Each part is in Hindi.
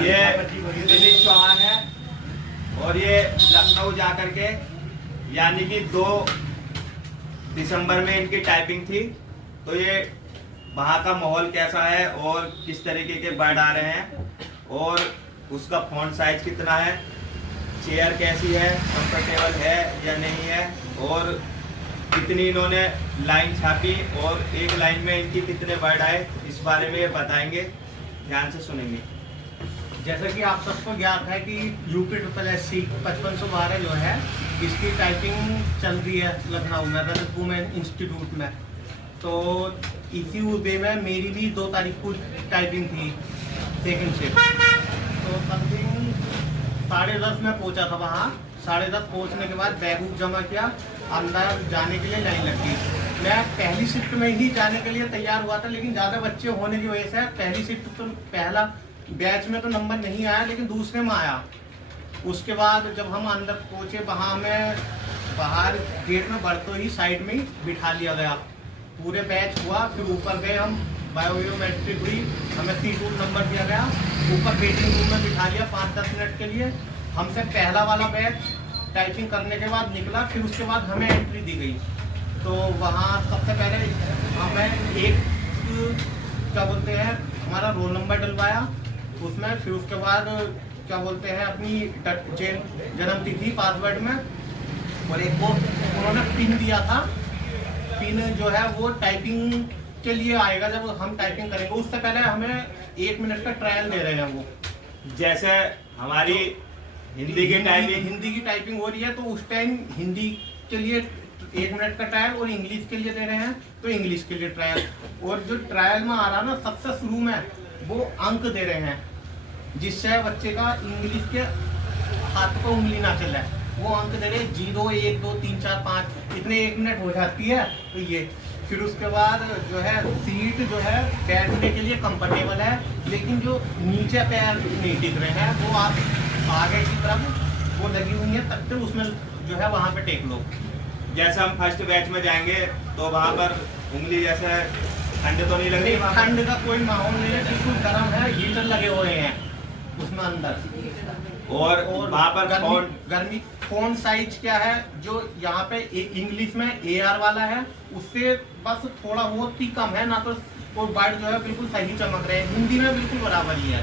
ये दिलीप चौहान है और ये लखनऊ जा करके यानी कि 2 दिसंबर में इनकी टाइपिंग थी। तो ये वहाँ का माहौल कैसा है और किस तरीके के बर्ड आ रहे हैं और उसका फॉन्ट साइज कितना है, चेयर कैसी है, कंफर्टेबल है या नहीं है, और कितनी इन्होंने लाइन छापी और एक लाइन में इनकी कितने बर्ड आए, इस बारे में ये बताएंगे। ध्यान से सुनेंगे। जैसा कि आप सबको ज्ञात है कि UP SSC 5512 जो है इसकी टाइपिंग चल रही है लखनऊ में रजत वुमेन इंस्टीट्यूट में। तो इसी उदय में मेरी भी 2 तारीख को टाइपिंग थी सेकंड शिफ्ट। तो समथिंग 10:30 में पहुंचा था वहाँ। 10:30 पहुंचने के बाद बैग जमा किया, अंदर जाने के लिए लाइन लग गई। मैं पहली शिफ्ट में ही जाने के लिए तैयार हुआ था, लेकिन ज़्यादा बच्चे होने की वजह से पहली शिफ्ट तो पहला बैच में तो नंबर नहीं आया, लेकिन दूसरे में आया। उसके बाद जब हम अंदर पहुंचे वहाँ हमें बाहर गेट में बढ़ते ही साइड में ही बिठा लिया गया। पूरे बैच हुआ, फिर ऊपर गए हम, बायोमेट्रिक हुई, हमें C2 नंबर दिया गया। ऊपर वेटिंग रूम में बिठा लिया 5-10 मिनट के लिए। हमसे पहला वाला बैच टाइपिंग करने के बाद निकला, फिर उसके बाद हमें एंट्री दी गई। तो वहाँ सबसे पहले हमें एक क्या बोलते हैं हमारा रोल नंबर डलवाया उसमें, फिर उसके बाद क्या बोलते हैं अपनी जन्म तिथि पासवर्ड में, और एक वो उन्होंने पिन दिया था। पिन जो है वो टाइपिंग के लिए आएगा जब हम टाइपिंग करेंगे, उससे पहले हमें 1 मिनट का ट्रायल दे रहे हैं वो। जैसे हमारी हिंदी की टाइपिंग हो रही है तो उस टाइम हिंदी के लिए 1 मिनट का ट्रायल और इंग्लिश के लिए दे रहे हैं तो इंग्लिश के लिए ट्रायल। और जो ट्रायल में आ रहा ना सबसे शुरू में वो अंक दे रहे हैं, जिससे बच्चे का इंग्लिश के हाथ को उंगली ना चले। वो अंक दे रहे 0, 1, 2, 3, 4, 5 इतने 1 मिनट हो जाती है। तो ये फिर उसके बाद जो है सीट जो है बैठने के लिए कंफर्टेबल है, लेकिन जो नीचे पैर नहीं टिक रहे हैं वो आप आगे की तरफ वो लगी हुई है तब तक उसमें जो है वहाँ पे टेक लो। जैसे हम फर्स्ट बैच में जाएंगे तो वहाँ पर उंगली जैसे ठंड तो नहीं लग रही? ठंड का कोई माहौल नहीं है, बिल्कुल गर्म है, हीटर लगे हुए हैं उसमें अंदर। और वहाँ पर गर्मी फॉन्ट साइज क्या है, जो यहाँ पे इंग्लिश में AR वाला है उससे बस थोड़ा बहुत ही कम है, ना तो कोई वर्ड जो है बिल्कुल सही चमक रहे हैं। हिंदी में बिल्कुल बराबर ही है।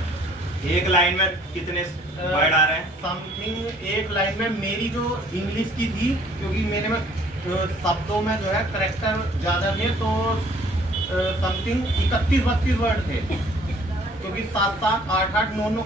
एक लाइन में कितने वर्ड आ रहे हैं? समथिंग एक लाइन में मेरी जो इंग्लिश की थी, क्योंकि मेरे में शब्दों में जो है करेक्टर ज़्यादा थे, तो समथिंग 31-32 वर्ड थे, क्योंकि 7-7, 8-8, 9-9